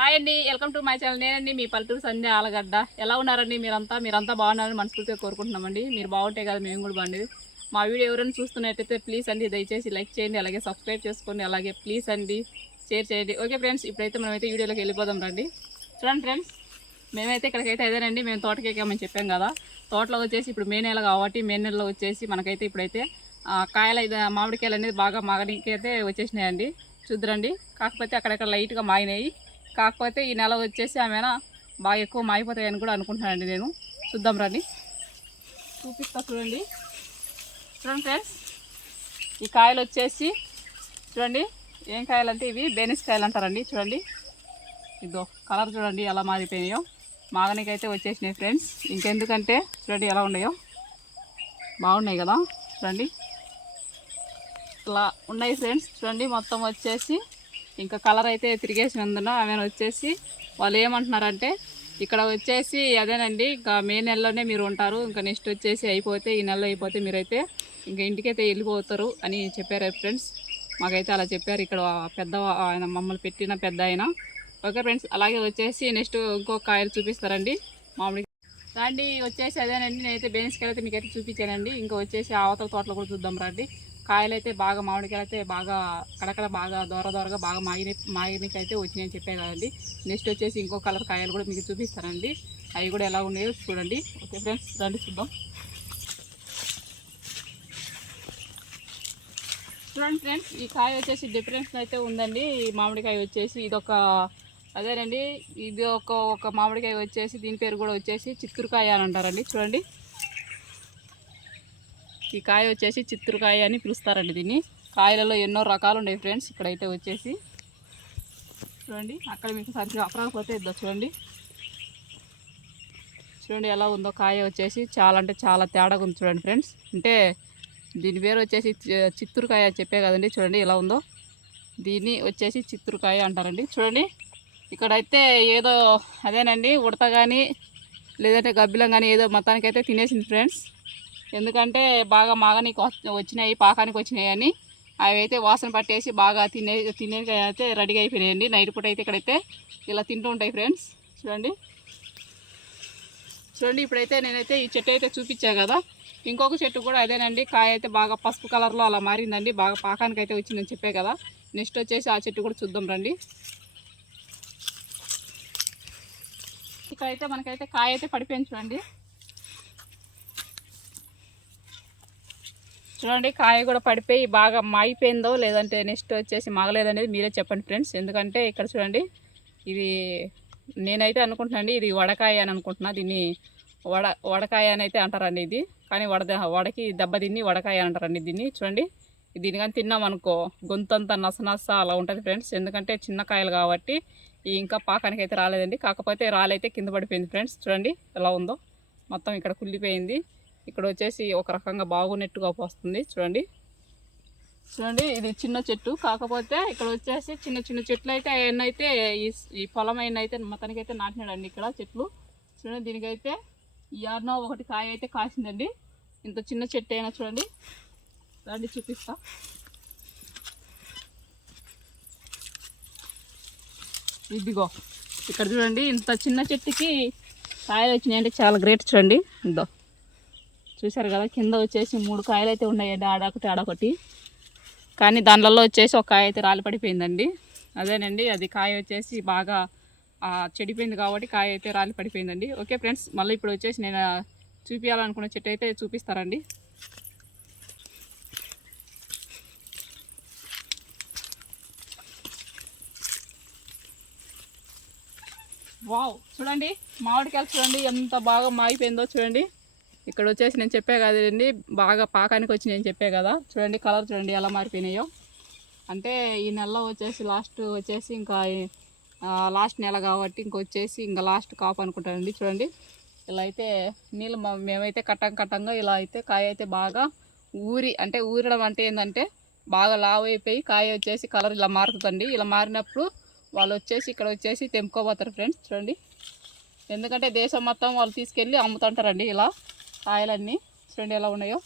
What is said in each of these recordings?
Hi అండి welcome to my channel. నేనండి మీ పల్లెటూరు సంధ్య ఆలగడ్డ. ఎలా ఉన్నారండి మీరంతా? మీరంతా బాగున్నారని మనస్ఫూర్తిగా కోరుకుంటున్నామండి. మీరు బాగుంటే కదా మేము కూడా బాగుండేది. మా వీడియో ఎవరైనా చూస్తున్నట్టయితే ప్లీజ్ అండి దయచేసి లైక్ చేయండి అలాగే సబ్స్క్రైబ్ చేసుకోండి అలాగే ప్లీజ్ అండి షేర్ చేయండి. ఓకే ఫ్రెండ్స్ ఇప్పుడైతే మనమైతే వీడియోలోకి వెళ్ళిపోదాం రండి. చూడండి ఫ్రెండ్స్ మేమైతే ఇక్కడికైతే అదేనండి మేము తోటకెక్కామని చెప్పాం కదా. తోటలో వచ్చేసి ఇప్పుడు మే నెల కాబట్టి మే నెలలో వచ్చేసి మనకైతే ఇప్పుడైతే ఆ, కాయలు అయితే మామిడికాయలు అనేది బాగా మాగడానికి అయితే వచ్చేసినాయండి. చూద్దరండి. కాకపోతే అక్కడక్కడ లైట్గా మాగినాయి. కాకపోతే ఈ నెల వచ్చేసి ఆమెన బాగా ఎక్కువ మాగిపోతాయని కూడా అనుకుంటున్నానండి నేను. చూద్దాం రండి. చూపిస్తా చూడండి. చూడండి ఫ్రెండ్స్ ఈ కాయలు వచ్చేసి చూడండి ఏం కాయలు అంటే ఇవి? బేనిస్ కాయలు అంటారండి. చూడండి. ఇదో కలర్ చూడండి ఎలా మారిపోయినాయో. మాగనికైతే అయితే వచ్చేసినాయి ఫ్రెండ్స్. ఇంకెందుకంటే చూడండి ఎలా ఉన్నాయో. బాగున్నాయి కదా. చూడండి. ఇట్లా ఉన్నాయి ఫ్రెండ్స్. చూడండి మొత్తం వచ్చేసి ఇంకా కలర్ అయితే తిరిగేసినందున ఆమె వచ్చేసి వాళ్ళు ఏమంటున్నారంటే ఇక్కడ వచ్చేసి అదేనండి ఇంకా మే నెలలోనే మీరు ఉంటారు ఇంకా నెక్స్ట్ వచ్చేసి అయిపోతే ఈ నెలలో అయిపోతే మీరైతే ఇంకా ఇంటికైతే వెళ్ళిపోతారు అని చెప్పారు ఫ్రెండ్స్. మాకైతే అలా చెప్పారు. ఇక్కడ పెద్ద ఆయన మమ్మల్ని పెట్టిన పెద్ద ఆయన. ఓకే ఫ్రెండ్స్ అలాగే వచ్చేసి నెక్స్ట్ ఇంకో కాయలు చూపిస్తారండి. మామిడి రండి వచ్చేసి అదేనండి. నేనైతే బేనిస్కాయలు అయితే మీకైతే చూపించానండి. ఇంకా వచ్చేసి ఆవతల తోటలో కూడా చూద్దాం రండి. కాయలు అయితే బాగా మామిడికాయలు అయితే బాగా కడకడ బాగా దూర దూరగా బాగా మాగిన మాగినకి అయితే వచ్చినాయని చెప్పే కదండి. నెక్స్ట్ వచ్చేసి ఇంకో కలర్ కాయలు కూడా మీకు చూపిస్తానండి. అవి కూడా ఎలా ఉన్నాయో చూడండి. ఓకే ఫ్రెండ్స్ రండి చూద్దాం. చూడండి ఫ్రెండ్స్ ఈ కాయ వచ్చేసి డిఫరెన్స్ అయితే ఉందండి. ఈ మామిడికాయ వచ్చేసి ఇదొక అదేనండి ఇది ఒక ఒక మామిడికాయ వచ్చేసి దీని పేరు కూడా వచ్చేసి చిత్తూరుకాయ అని అంటారండి. చూడండి. ఈ కాయ వచ్చేసి చిత్తూరుకాయ అని పిలుస్తారండి దీన్ని. కాయలలో ఎన్నో రకాలు ఉన్నాయి ఫ్రెండ్స్. ఇక్కడైతే వచ్చేసి చూడండి అక్కడ మీకు సరిగ్గా అపరాకపోతే ఇద్దా చూడండి. చూడండి ఎలా ఉందో కాయ వచ్చేసి చాలా అంటే చాలా తేడాగా ఉంది చూడండి ఫ్రెండ్స్. అంటే దీని పేరు వచ్చేసి చిత్తూరుకాయ అని చెప్పే కదండి. చూడండి ఎలా ఉందో. దీన్ని వచ్చేసి చిత్తూరుకాయ అంటారండి. చూడండి ఇక్కడైతే ఏదో అదేనండి ఉడత కానీ లేదంటే గబ్బిలం కానీ ఏదో మొత్తానికైతే తినేసింది ఫ్రెండ్స్. ఎందుకంటే బాగా మాగానికి వచ్చినాయి పాకానికి వచ్చినాయి అని. అవి అయితే వాసన పట్టేసి బాగా తినే తినే అయితే రెడీగా అయిపోయినాయండి. నైట్ పూట అయితే ఇక్కడైతే ఇలా తింటూ ఉంటాయి ఫ్రెండ్స్. చూడండి. చూడండి ఇప్పుడైతే నేనైతే ఈ చెట్టు అయితే చూపించా కదా. ఇంకొక చెట్టు కూడా అదేనండి. కాయ అయితే బాగా పసుపు కలర్లో అలా మారిందండి. బాగా పాకానికి అయితే వచ్చిందని చెప్పే కదా. నెక్స్ట్ వచ్చేసి ఆ చెట్టు కూడా చూద్దాం రండి. ఇక్కడైతే మనకైతే కాయ అయితే పడిపోయింది చూడండి. చూడండి కాయ కూడా పడిపోయి బాగా మాగిపోయిందో లేదంటే నెక్స్ట్ వచ్చేసి మాగలేదనేది మీరే చెప్పండి ఫ్రెండ్స్. ఎందుకంటే ఇక్కడ చూడండి ఇది నేనైతే అనుకుంటున్నాను ఇది వడకాయ అని అనుకుంటున్నా. దీన్ని వడ వడకాయ అని అయితే అంటారండి ఇది. కానీ వడ వడకి దెబ్బ తిని వడకాయ అని అంటారండి దీన్ని. చూడండి దీన్ని కానీ తిన్నాం అనుకో గొంతంతా నసనస అలా ఉంటుంది ఫ్రెండ్స్. ఎందుకంటే చిన్న కాయలు కాబట్టి ఇంకా పాకానికి అయితే రాలేదండి. కాకపోతే రాలైతే కింద పడిపోయింది ఫ్రెండ్స్. చూడండి ఎలా ఉందో. మొత్తం ఇక్కడ కుళ్ళిపోయింది. ఇక్కడ వచ్చేసి ఒక రకంగా బాగున్నట్టుగా వస్తుంది చూడండి. చూడండి ఇది చిన్న చెట్టు. కాకపోతే ఇక్కడ వచ్చేసి చిన్న చిన్న చెట్లు అయితే అవన్నీ ఈ ఈ పొలం అయిన అయితే మొత్తానికైతే నాటినాడండి ఇక్కడ చెట్లు. చూడండి దీనికైతే ఈ ఒకటి కాయ అయితే కాసిందండి. ఇంత చిన్న చెట్టు అయినా చూడండి రండి చూపిస్తా. ఇదిగో ఇక్కడ చూడండి ఇంత చిన్న చెట్టుకి కాయలు వచ్చినాయి అంటే చాలా గ్రేట్ చూడండి. ఇందో. చూసారు కదా కింద వచ్చేసి మూడు కాయలు అయితే ఉన్నాయండి ఆడొకటి ఆడొకటి కానీ దానిలలో వచ్చేసి ఒక కాయ అయితే రాలి పడిపోయిందండి. అదేనండి అది కాయ వచ్చేసి బాగా చెడిపోయింది కాబట్టి కాయ అయితే రాలి పడిపోయిందండి. ఓకే ఫ్రెండ్స్ మళ్ళీ ఇప్పుడు వచ్చేసి నేను చూపించాలనుకున్న చెట్టు అయితే చూపిస్తారండి వావ్ చూడండి మామిడికాయలు చూడండి ఎంత బాగా మాగిపోయిందో చూడండి. ఇక్కడ వచ్చేసి నేను చెప్పే కదండి బాగా పాకానికి వచ్చి నేను చెప్పే కదా. చూడండి కలర్ చూడండి ఎలా మారిపోయినాయో. అంటే ఈ నెలలో వచ్చేసి లాస్ట్ వచ్చేసి ఇంకా లాస్ట్ నెల కాబట్టి ఇంకొచ్చేసి ఇంకా లాస్ట్ కాపు అనుకుంటానండి. చూడండి ఇలా అయితే నీళ్ళు మేమైతే కట్టం కట్టంగా ఇలా అయితే కాయ అయితే బాగా ఊరి అంటే ఊరడం అంటే ఏంటంటే బాగా లావ్ అయిపోయి కాయ వచ్చేసి కలర్ ఇలా మారుతుందండి. ఇలా మారినప్పుడు వాళ్ళు వచ్చేసి ఇక్కడ వచ్చేసి తెంపుకోబోతారు ఫ్రెండ్స్ చూడండి ఎందుకంటే దేశం మొత్తం వాళ్ళు తీసుకెళ్ళి అమ్ముతుంటారండి ఇలా. కాయలన్నీ చూడండి ఎలా ఉన్నాయో.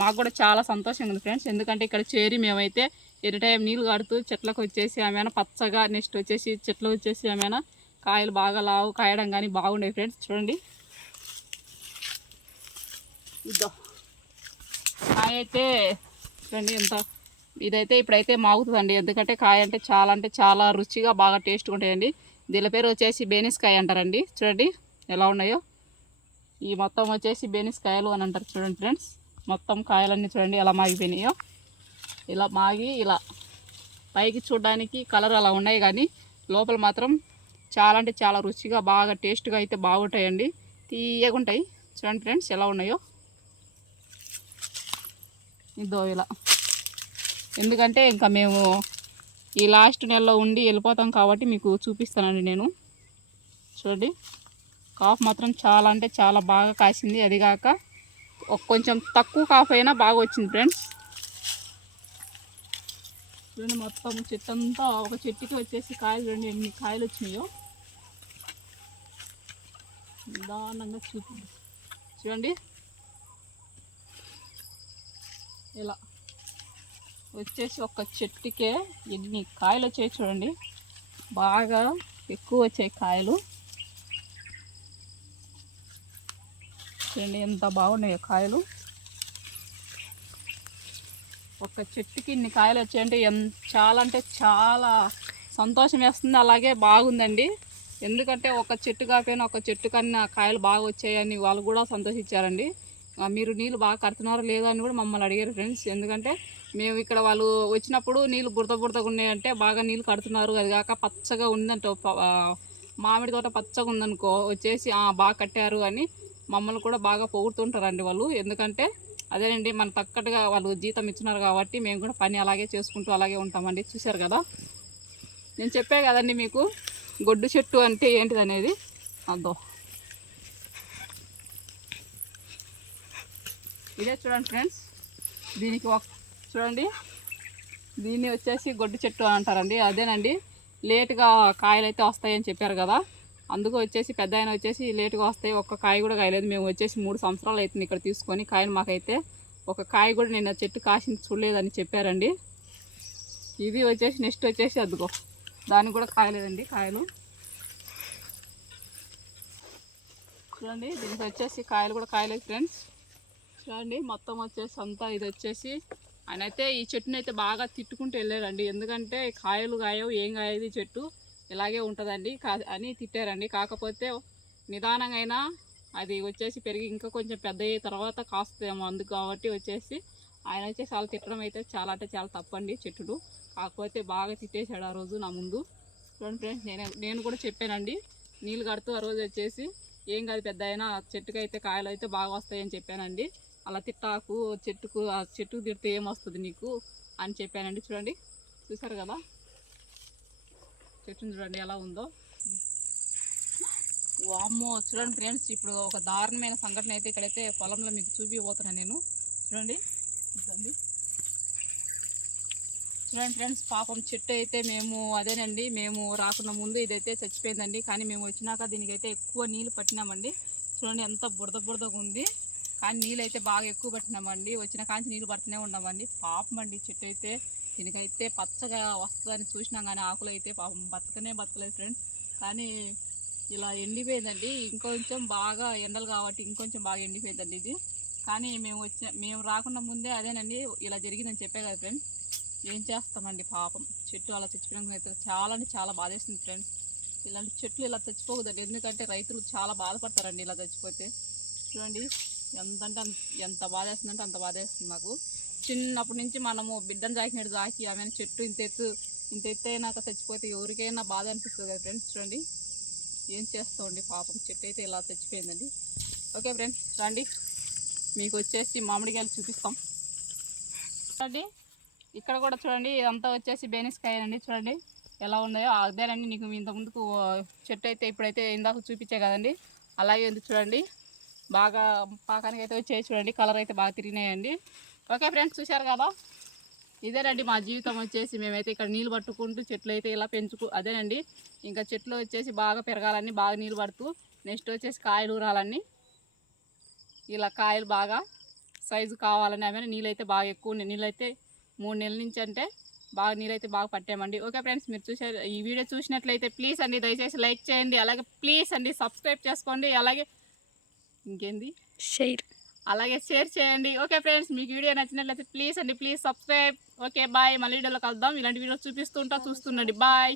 మాకు కూడా చాలా సంతోషంగా ఉంది ఫ్రెండ్స్. ఎందుకంటే ఇక్కడ చేరి మేమైతే ఎనీ టైం నీళ్ళు కడుతూ చెట్లకు వచ్చేసి ఆమెన పచ్చగా నెక్స్ట్ వచ్చేసి చెట్లు వచ్చేసి ఆమెన కాయలు బాగా లావు కాయడం కానీ బాగుండేవి ఫ్రెండ్స్. చూడండి. ఇద్దో కాయ అయితే చూడండి ఎంత ఇదైతే ఇప్పుడైతే మాగుతుందండి. ఎందుకంటే కాయ అంటే చాలా అంటే చాలా రుచిగా బాగా టేస్ట్గా ఉంటాయండి. దీని పేరు వచ్చేసి బేనిస్ కాయ అంటారండి. చూడండి ఎలా ఉన్నాయో. ఈ మొత్తం వచ్చేసి బెనిస్కాయలు అని అంటారు చూడండి ఫ్రెండ్స్. మొత్తం కాయలన్నీ చూడండి ఎలా మాగిపోయినాయో. ఇలా మాగి ఇలా పైకి చూడడానికి కలర్ అలా ఉన్నాయి కానీ లోపల మాత్రం చాలా అంటే చాలా రుచిగా బాగా టేస్ట్గా అయితే బాగుంటాయండి. తీయగా ఉంటాయి. చూడండి ఫ్రెండ్స్ ఎలా ఉన్నాయో. ఇదో ఇలా. ఎందుకంటే ఇంకా మేము ఈ లాస్ట్ నెలలో ఉండి వెళ్ళిపోతాం కాబట్టి మీకు చూపిస్తానండి నేను. చూడండి. కాఫ్ మాత్రం చాలా అంటే చాలా బాగా కాసింది. అది కాక కొంచెం తక్కువ కాఫ్ అయినా బాగా వచ్చింది ఫ్రెండ్స్. రెండు మొత్తం చెట్టు అంతా ఒక చెట్టుకి వచ్చేసి కాయలు చూడండి ఎన్ని కాయలు వచ్చినాయో. నిదానంగా చూపి చూడండి. ఇలా వచ్చేసి ఒక చెట్టుకే ఎన్ని కాయలు వచ్చాయి చూడండి. బాగా ఎక్కువ వచ్చాయి కాయలు. చూడండి ఎంత బాగున్నాయో కాయలు. ఒక చెట్టుకి ఇన్ని కాయలు వచ్చాయంటే ఎంత చాలా అంటే చాలా సంతోషం వేస్తుంది. అలాగే బాగుందండి. ఎందుకంటే ఒక చెట్టు కాకపోయినా ఒక చెట్టు కన్నా కాయలు బాగా వచ్చాయని వాళ్ళు కూడా సంతోషించారండి. మీరు నీళ్ళు బాగా కడుతున్నారో లేదో అని కూడా మమ్మల్ని అడిగారు ఫ్రెండ్స్. ఎందుకంటే మేము ఇక్కడ వాళ్ళు వచ్చినప్పుడు నీళ్ళు బుడత బుడతగా ఉన్నాయంటే బాగా నీళ్ళు కడుతున్నారు. అది కాక పచ్చగా ఉందంట. మామిడి తోట పచ్చగా ఉందనుకో వచ్చేసి బాగా కట్టారు అని మమ్మల్ని కూడా బాగా పొగుడుతుంటారండి వాళ్ళు. ఎందుకంటే అదేనండి మన తక్కట్టుగా వాళ్ళు జీతం ఇచ్చినారు కాబట్టి మేము కూడా పని అలాగే చేసుకుంటూ అలాగే ఉంటామండి. చూశారు కదా? నేను చెప్పే కదండి మీకు గొడ్డు చెట్టు అంటే ఏంటిది అనేది అదో ఇదే చూడండి ఫ్రెండ్స్ దీనికి ఒక చూడండి దీన్ని వచ్చేసి గొడ్డు చెట్టు అంటారండి. అదేనండి లేటుగా కాయలు అయితే వస్తాయని చెప్పారు కదా? అందుకు వచ్చేసి పెద్ద ఆయన వచ్చేసి లేటుగా వస్తాయి. ఒక్క కాయ కూడా కాయలేదు. మేము వచ్చేసి మూడు సంవత్సరాలు అవుతుంది ఇక్కడ తీసుకొని కాయను మాకైతే. ఒక కాయ కూడా నేను చెట్టు కాసింది చూడలేదని చెప్పారండి. ఇది వచ్చేసి నెక్స్ట్ వచ్చేసి అద్దుకో దానికి కూడా కాయలేదండి కాయలు. చూడండి దీనికి వచ్చేసి కాయలు కూడా కాయలేదు ఫ్రెండ్స్. చూడండి మొత్తం వచ్చేసి అంతా ఇది వచ్చేసి. ఆయన అయితే ఈ చెట్టుని అయితే బాగా తిట్టుకుంటూ వెళ్ళారండి ఎందుకంటే కాయలు కాయవు ఏం కాయదు ఈ చెట్టు. ఇలాగే ఉంటుందండి. కా అని తిట్టారండి. కాకపోతే నిదానంగా అయినా అది వచ్చేసి పెరిగి ఇంకా కొంచెం పెద్ద తర్వాత కాస్తుందేమో అందుకు కాబట్టి వచ్చేసి ఆయన వచ్చేసి చాలా తిట్టడం అయితే చాలా అంటే చాలా తప్పండి చెట్టుడు. కాకపోతే బాగా తిట్టేశాడు ఆ రోజు నా ముందు. చూడండి ఫ్రెండ్స్ నేను నేను కూడా చెప్పానండి. నీళ్ళు కడుతూ ఆ రోజు వచ్చేసి ఏం కాదు పెద్ద అయినా చెట్టుకు అయితే కాయలు అయితే బాగా వస్తాయని చెప్పానండి. అలా తిట్టాకు చెట్టుకు ఆ చెట్టుకు తిడితే ఏమొస్తుంది నీకు? అని చెప్పానండి. చూడండి చూసారు కదా? చెట్టుని చూడండి ఎలా ఉందో. వామ్మో చూడండి ఫ్రెండ్స్ ఇప్పుడు ఒక దారుణమైన సంఘటన అయితే ఇక్కడైతే పొలంలో మీకు చూపిపోతున్నాను నేను. చూడండి ఇదండి చూడండి ఫ్రెండ్స్ పాపం చెట్టు అయితే మేము అదేనండి మేము రాకుండా ముందు ఇదైతే చచ్చిపోయిందండి. కానీ మేము వచ్చినాక దీనికైతే ఎక్కువ నీళ్ళు పట్టినామండి. చూడండి ఎంత బురద బురదగా ఉంది. కానీ నీళ్ళు అయితే బాగా ఎక్కువ పట్టినామండి. వచ్చిన కాంచి నీళ్ళు పడుతూనే ఉన్నామండి. పాపం అండి చెట్టు అయితే దీనికైతే పచ్చగా వస్తుందని చూసినాం కానీ ఆకులు అయితే పాపం బతకనే బతకలేదు ఫ్రెండ్స్ కానీ ఇలా ఎండిపోయిందండి. ఇంకొంచెం బాగా ఎండలు కాబట్టి ఇంకొంచెం బాగా ఎండిపోయిందండి ఇది. కానీ మేము వచ్చే మేము రాకుండా ముందే అదేనండి ఇలా జరిగిందని చెప్పే కదా ఫ్రెండ్స్ ఏం చేస్తామండి పాపం. చెట్టు అలా చచ్చిపోయిన అయితే చాలా అంటే చాలా బాధేస్తుంది ఫ్రెండ్స్ ఇలాంటి చెట్లు ఇలా చచ్చిపోకూడదండి. ఎందుకంటే రైతులు చాలా బాధపడతారండి ఇలా చచ్చిపోతే. చూడండి. ఎంత అంటే అంత ఎంత బాధేస్తుందంటే అంత బాధేస్తుంది నాకు. చిన్నప్పటి నుంచి మనము బిడ్డను జాకినట్టు జాకి ఆమె చెట్టు ఇంత ఎత్తు ఇంత ఎత్తు అయినాక చచ్చిపోతే ఎవరికైనా బాధ అనిపిస్తుంది కదా ఫ్రెండ్స్ చూడండి. ఏం చేస్తామండి పాపం చెట్టు అయితే ఇలా చచ్చిపోయిందండి. ఓకే ఫ్రెండ్స్ రండి. మీకు వచ్చేసి మామిడికాయలు చూపిస్తాం. చూడండి ఇక్కడ కూడా చూడండి ఇదంతా వచ్చేసి బేనిస్కాయనండి చూడండి. ఎలా ఉన్నాయో అదేనండి నీకు ఇంతకుముందుకు చెట్టు అయితే ఇప్పుడైతే ఇందాక చూపించే కదండి. అలాగే ఉంది చూడండి. బాగా పాకానికి అయితే వచ్చేసి చూడండి. కలర్ అయితే బాగా తిరిగినాయండి. ఓకే ఫ్రెండ్స్ చూశారు కదా? ఇదేనండి మా జీవితం వచ్చేసి. మేమైతే ఇక్కడ నీళ్ళు పట్టుకుంటూ చెట్లు అయితే ఇలా పెంచుకు అదేనండి. ఇంకా చెట్లు వచ్చేసి బాగా పెరగాలని బాగా నీళ్ళు పడుతూ నెక్స్ట్ వచ్చేసి కాయలు ఊరాలని ఇలా కాయలు బాగా సైజు కావాలని అవన్నీ నీళ్ళైతే బాగా ఎక్కువ ఉన్నాయి. మూడు నెలల నుంచి అంటే బాగా నీళ్ళైతే బాగా పట్టామండి. ఓకే ఫ్రెండ్స్ మీరు చూసే ఈ వీడియో చూసినట్లయితే ప్లీజ్ అండి దయచేసి లైక్ చేయండి. అలాగే ప్లీజ్ అండి సబ్స్క్రైబ్ చేసుకోండి. అలాగే ఇంకేంది? షేర్. అలాగే షేర్ చేయండి. ఓకే ఫ్రెండ్స్ మీకు వీడియో నచ్చినట్లయితే ప్లీజ్ అండి ప్లీజ్ సబ్స్క్రైబ్. Okay bye. మళ్ళీ వీడియోలో కలుద్దాం. ఇలాంటి వీడియోస్ చూపిస్తుంటా చూస్తుండండి. బాయ్.